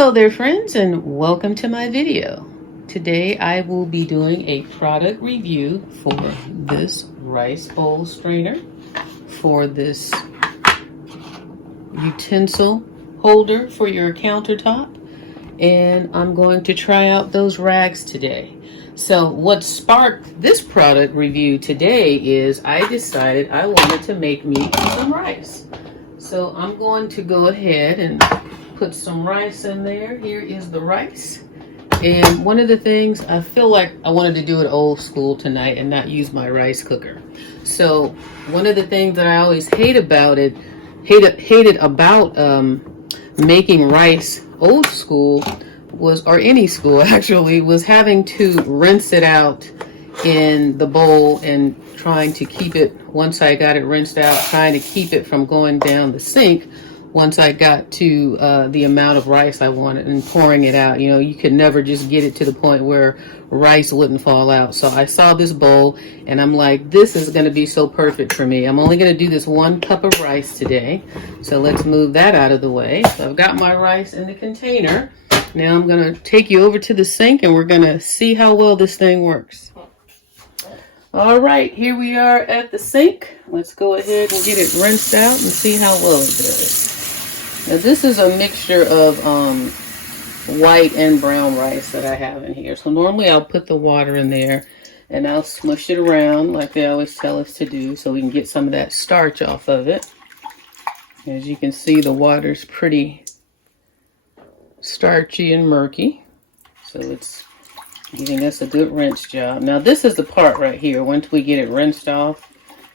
Hello there friends, and welcome to my video. Today I will be doing a product review for this rice bowl strainer, for this utensil holder for your countertop, and I'm going to try out those rags today. So what sparked this product review today is I decided I wanted to make me some rice. So I'm going to go ahead and put some rice in there. Here is the rice. And one of the things, I feel like I wanted to do it old school tonight and not use my rice cooker. So one of the things that I always hated about making rice old school was, or any school actually, was having to rinse it out in the bowl and trying to keep it, once I got it rinsed out, trying to keep it from going down the sink once I got to the amount of rice I wanted and pouring it out. You know, you could never just get it to the point where rice wouldn't fall out. So I saw this bowl and I'm like, this is going to be so perfect for me. I'm only going to do this 1 cup of rice today. So let's move that out of the way. So I've got my rice in the container. Now I'm going to take you over to the sink and we're going to see how well this thing works. All right, here we are at the sink. Let's go ahead and get it rinsed out and see how well it does. Now this is a mixture of white and brown rice that I have in here. So normally I'll put the water in there and I'll smush it around like they always tell us to do so we can get some of that starch off of it. As you can see, the water's pretty starchy and murky. So it's giving us a good rinse job. Now this is the part right here, once we get it rinsed off,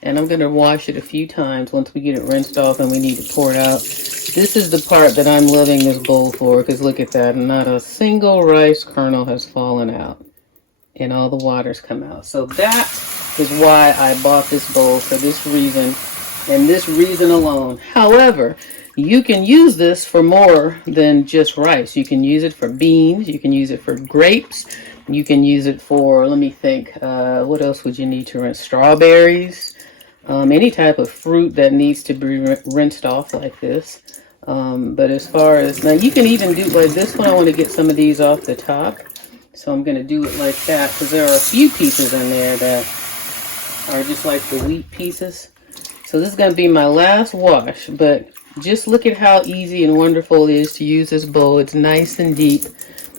and I'm going to wash it a few times once we get it rinsed off and we need to pour it out. This is the part that I'm loving this bowl for, because look at that, not a single rice kernel has fallen out and all the water's come out. So that is why I bought this bowl, for this reason and this reason alone. However, you can use this for more than just rice. You can use it for beans, you can use it for grapes, you can use it for, let me think, what else would you need to rinse? Strawberries, any type of fruit that needs to be rinsed off like this. But as far as, now you can even do like this one. I want to get some of these off the top. So I'm going to do it like that because there are a few pieces in there that are just like the wheat pieces. So this is going to be my last wash, but just look at how easy and wonderful it is to use this bowl. It's nice and deep.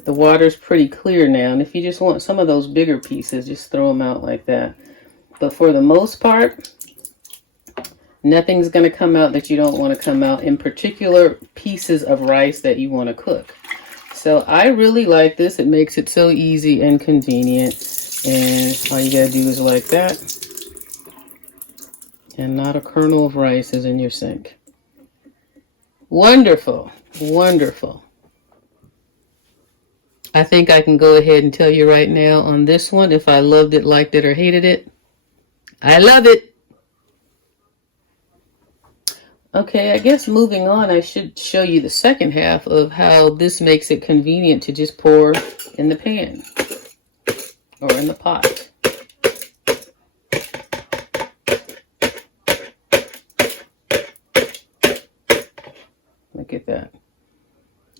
The water's pretty clear now, and if you just want some of those bigger pieces, just throw them out like that. But for the most part, nothing's going to come out that you don't want to come out, in particular pieces of rice that you want to cook. So I really like this. It makes it so easy and convenient, and all you got to do is like that, and not a kernel of rice is in your sink. Wonderful, wonderful. I think I can go ahead and tell you right now on this one if I loved it, liked it, or hated it. I love it. Okay, I guess moving on, I should show you the second half of how this makes it convenient to just pour in the pan or in the pot. Look at that.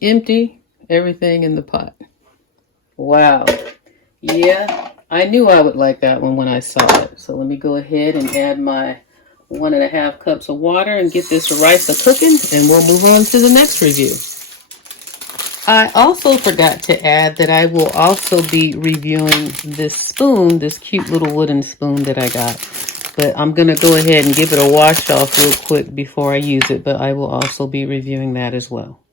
Empty everything in the pot. Wow. Yeah, I knew I would like that one when I saw it. So let me go ahead and add my 1.5 cups of water and get this rice a-cooking, and we'll move on to the next review. I also forgot to add that I will also be reviewing this spoon, this cute little wooden spoon that I got. But I'm going to go ahead and give it a wash off real quick before I use it, but I will also be reviewing that as well.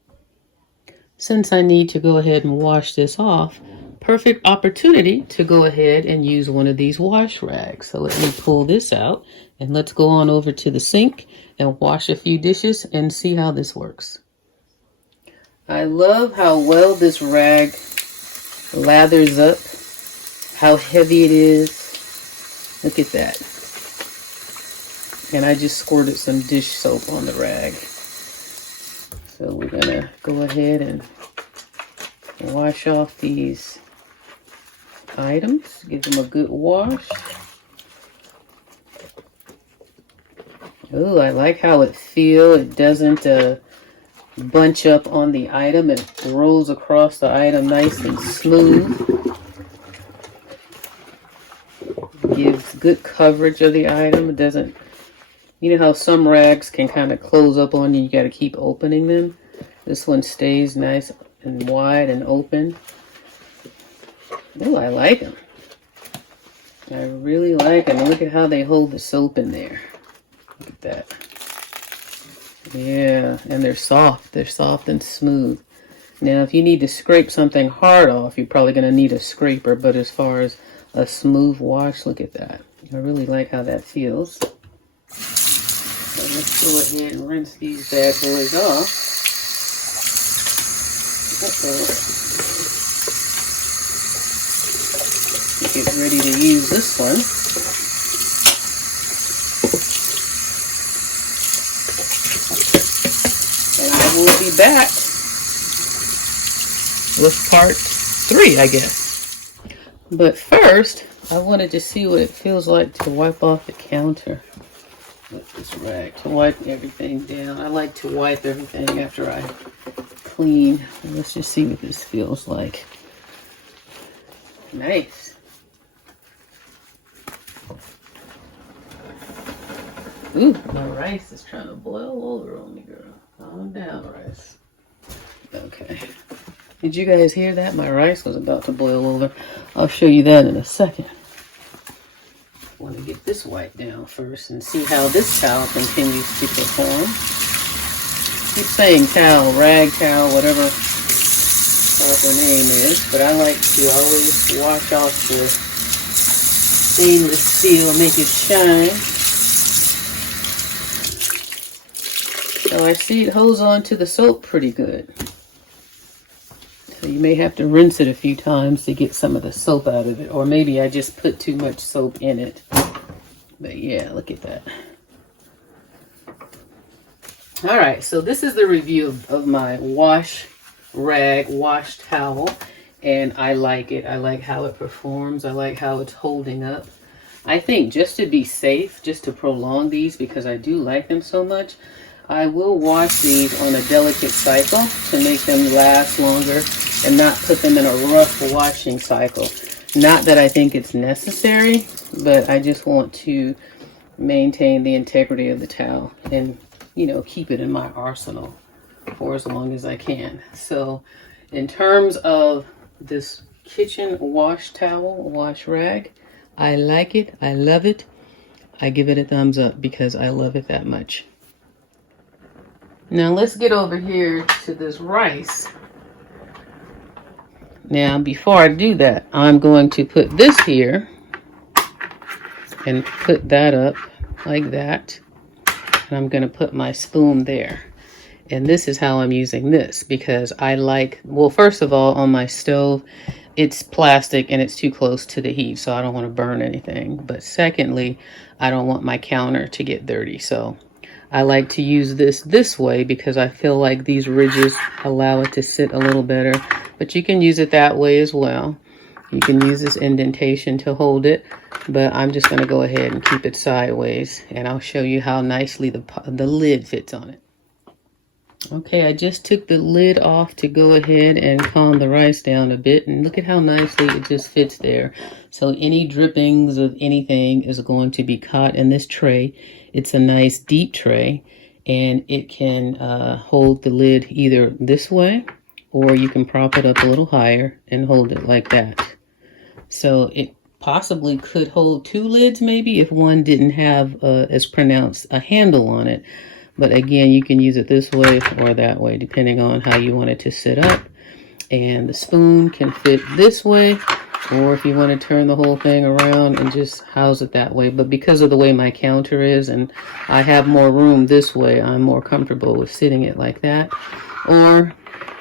Since I need to go ahead and wash this off, perfect opportunity to go ahead and use one of these wash rags. So let me pull this out and let's go on over to the sink and wash a few dishes and see how this works. I love how well this rag lathers up, how heavy it is. Look at that. And I just squirted some dish soap on the rag. So we're gonna go ahead and wash off these items, give them a good wash. Oh, I like how it feels. It doesn't bunch up on the item. It rolls across the item nice and smooth. Gives good coverage of the item. It doesn't, you know how some rags can kind of close up on you. You got to keep opening them. This one stays nice and wide and open. Oh, I like them. I really like them. Look at how they hold the soap in there. Look at that. Yeah, and they're soft. They're soft and smooth. Now, if you need to scrape something hard off, you're probably going to need a scraper. But as far as a smooth wash, look at that. I really like how that feels. So let's go ahead and rinse these bad boys off. Get ready to use this one. And I will be back with part 3, I guess. But first, I wanted to see what it feels like to wipe off the counter with this rag, to wipe everything down. I like to wipe everything after I clean. Let's just see what this feels like. Nice. Ooh, my rice is trying to boil over on me, girl. Calm down, rice. Okay. Did you guys hear that? My rice was about to boil over. I'll show you that in a second. I want to get this wiped down first and see how this towel continues to perform. Keep saying towel, rag towel, whatever proper name is, but I like to always wash off the stainless steel, make it shine. So I see it holds on to the soap pretty good. So you may have to rinse it a few times to get some of the soap out of it. Or maybe I just put too much soap in it. But yeah, look at that. Alright, so this is the review of my wash towel. And I like it. I like how it performs. I like how it's holding up. I think just to be safe, just to prolong these, because I do like them so much, I will wash these on a delicate cycle to make them last longer and not put them in a rough washing cycle. Not that I think it's necessary, but I just want to maintain the integrity of the towel and, you know, keep it in my arsenal for as long as I can. So in terms of this kitchen wash towel, wash rag, I like it. I love it. I give it a thumbs up because I love it that much. Now let's get over here to this rice. Now before I do that, I'm going to put this here and put that up like that. And I'm going to put my spoon there. And this is how I'm using this because I like, well, first of all, on my stove, it's plastic and it's too close to the heat, so I don't want to burn anything. But secondly, I don't want my counter to get dirty. So I like to use this way because I feel like these ridges allow it to sit a little better. But you can use it that way as well. You can use this indentation to hold it, but I'm just going to go ahead and keep it sideways, and I'll show you how nicely the lid fits on it. Okay, I just took the lid off to go ahead and calm the rice down a bit, and look at how nicely it just fits there. So any drippings of anything is going to be caught in this tray. It's a nice deep tray, and it can hold the lid either this way, or you can prop it up a little higher and hold it like that. So it possibly could hold 2 lids maybe if one didn't have as pronounced a handle on it. But again, you can use it this way or that way, depending on how you want it to sit up. And the spoon can fit this way, or if you want to turn the whole thing around and just house it that way. But because of the way my counter is and I have more room this way, I'm more comfortable with sitting it like that. Or,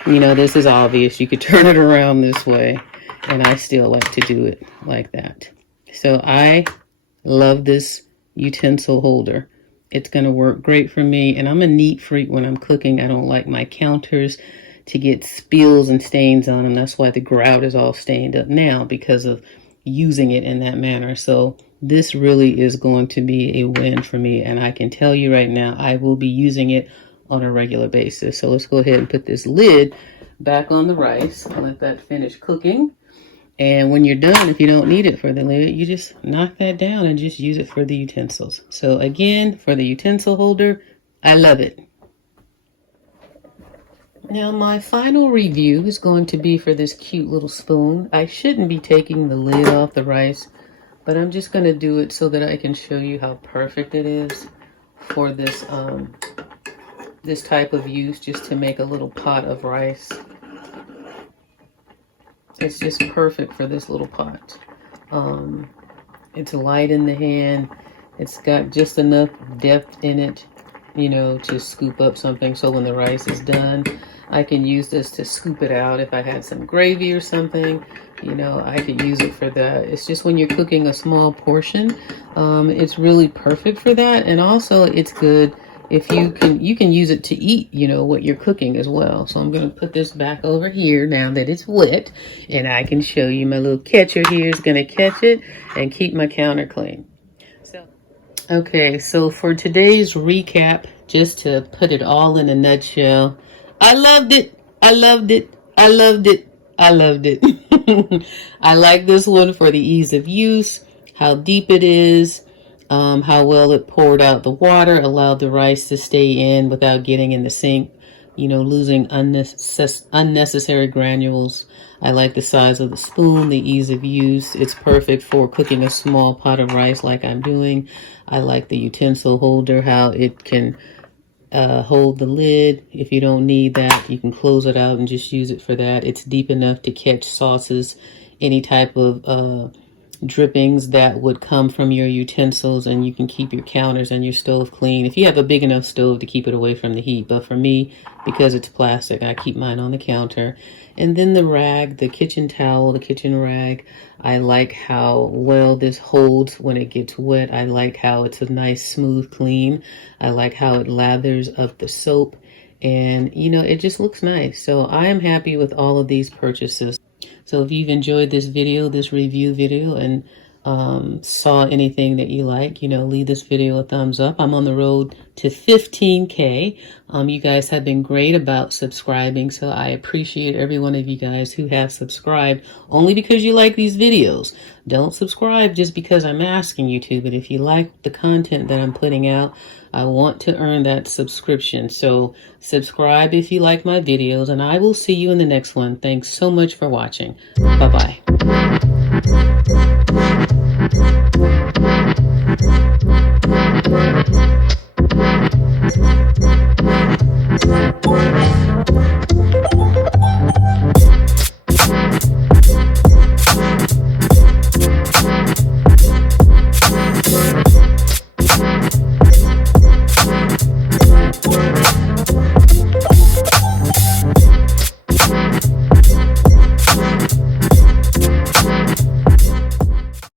you know, this is obvious. You could turn it around this way, and I still like to do it like that. So I love this utensil holder. It's going to work great for me, and I'm a neat freak when I'm cooking. I don't like my counters to get spills and stains on them. That's why the grout is all stained up now, because of using it in that manner. So this really is going to be a win for me, and I can tell you right now, I will be using it on a regular basis. So let's go ahead and put this lid back on the rice and let that finish cooking. And when you're done, if you don't need it for the lid, you just knock that down and just use it for the utensils. So again, for the utensil holder, I love it. Now my final review is going to be for this cute little spoon. I shouldn't be taking the lid off the rice, but I'm just going to do it so that I can show you how perfect it is for this this type of use, just to make a little pot of rice. It's just perfect for this little pot. It's light in the hand. It's got just enough depth in it, you know, to scoop up something. So when the rice is done, I can use this to scoop it out. If I had some gravy or something, you know, I could use it for that. It's just when you're cooking a small portion, it's really perfect for that. And also it's good if you can use it to eat, you know, what you're cooking as well. So I'm going to put this back over here now that it's wet, and I can show you my little catcher here is going to catch it and keep my counter clean. Okay, so for today's recap, just to put it all in a nutshell, I loved it. I loved it. I loved it. I loved it. I like this one for the ease of use, how deep it is, how well it poured out the water, allowed the rice to stay in without getting in the sink, you know, losing unnecessary granules. I like the size of the spoon, the ease of use. It's perfect for cooking a small pot of rice like I'm doing. I like the utensil holder, how it can hold the lid. If you don't need that, you can close it out and just use it for that. It's deep enough to catch sauces, any type of drippings that would come from your utensils, and you can keep your counters and your stove clean if you have a big enough stove to keep it away from the heat. But for me, because it's plastic, I keep mine on the counter. And then the rag, the kitchen towel, the kitchen rag, I like how well this holds when it gets wet. I like how it's a nice smooth clean. I like how it lathers up the soap, and you know, it just looks nice. So I am happy with all of these purchases. So if you've enjoyed this video, this review video, and saw anything that you like, you know, leave this video a thumbs up. I'm on the road to 15K. You guys have been great about subscribing, so I appreciate every one of you guys who have subscribed only because you like these videos. Don't subscribe just because I'm asking you to, but if you like the content that I'm putting out, I want to earn that subscription. So subscribe if you like my videos, and I will see you in the next one. Thanks so much for watching. Bye-bye.